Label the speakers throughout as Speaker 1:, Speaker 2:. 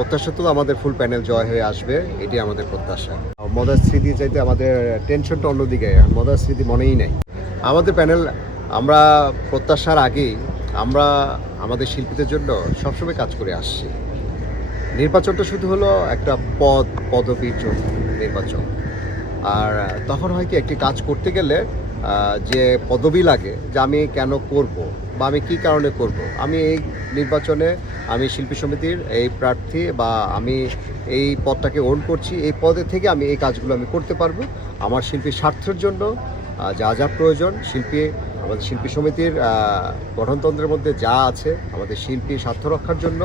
Speaker 1: প্রত্যাশা তো আমাদের ফুল প্যানেল জয় হয়ে আসবে এটি আমাদের প্রত্যাশা। মজার স্মৃতি চাইতে আমাদের টেনশনটা অন্যদিকে মজার স্মৃতি মনেই নেই। আমাদের প্যানেল আমরা প্রত্যাশার আগেই, আমরা আমাদের শিল্পীদের জন্য সবসময় কাজ করে আসছি। নির্বাচনটা শুধু হলো একটা পদ, পদবীর জন্য নির্বাচন। আর তখন হয় কি, একটি কাজ করতে গেলে যে পদবি লাগে যে আমি কেন করব বা আমি কি কারণে করব, আমি এই নির্বাচনে আমি শিল্পী সমিতির এই প্রার্থী বা আমি এই পদটাকে ওন করছি, এই পদে থেকে আমি এই কাজগুলো আমি করতে পারব। আমার শিল্পীর স্বার্থের জন্য যা যা প্রয়োজন, শিল্পী, আমাদের শিল্পী সমিতির গঠনতন্ত্রের মধ্যে যা আছে, আমাদের শিল্পী স্বার্থ রক্ষার জন্য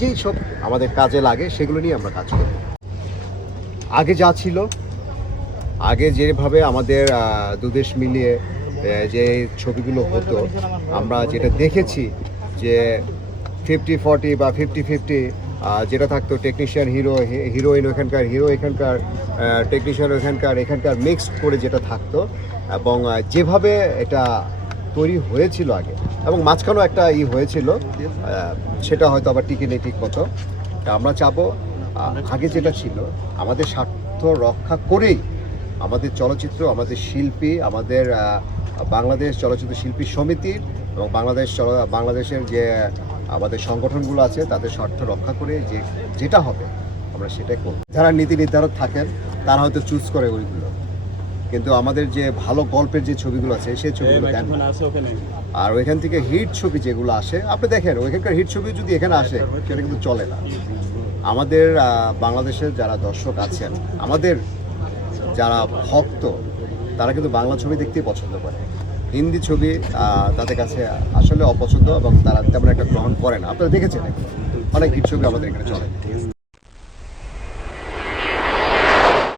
Speaker 1: যেই সব আমাদের কাজে লাগে সেগুলো নিয়ে আমরা কাজ করি আগে যা ছিল আগে যেভাবে আমাদের দুদেশ মিলিয়ে যে ছবিগুলো হতো, আমরা যেটা দেখেছি যে ফিফটি ফর্টি বা ফিফটি ফিফটি যেটা থাকতো টেকনিশিয়ান হিরো হিরোইন ওখানকার হিরো এখানকার টেকনিশিয়ান ওখানকার, এখানকার মিক্সড করে যেটা থাকতো এবং যেভাবে এটা তৈরি হয়েছিল আগে এবং মাঝখানেও একটা ই হয়েছিল সেটা হয়তো আবার টিকে নেই ঠিক মতো। আমরা চাবো আগে যেটা ছিল, আমাদের স্বার্থ রক্ষা করেই আমাদের চলচ্চিত্র আমাদের শিল্পী আমাদের বাংলাদেশ চলচ্চিত্র শিল্পী সমিতির এবং বাংলাদেশ বাংলাদেশের যে আমাদের সংগঠনগুলো আছে তাদের স্বার্থ রক্ষা করে যে যেটা হবে আমরা সেটাই করব। যারা নীতি নির্ধারক থাকেন তারা হয়তো চুজ করে ওইগুলো। কিন্তু আমাদের যে ভালো গল্পের যে ছবিগুলো আছে সেই ছবিগুলো দেন আর ওইখান থেকে হিট ছবি যেগুলো আসে আপনি দেখেন ওইখানকার হিট ছবি যদি এখানে আসে সেটা কিন্তু চলে না। আমাদের বাংলাদেশের যারা দর্শক আছেন আমাদের যারা ভক্ত, তারা কিন্তু বাংলা ছবি দেখতেই পছন্দ করে। হিন্দি ছবি তাদের কাছে আসলে অপছন্দ এবং তারা তেমন একটা গ্রহণ করে না। আপনারা দেখেছেন অনেক হিট ছবি আমাদের এখানে চলে।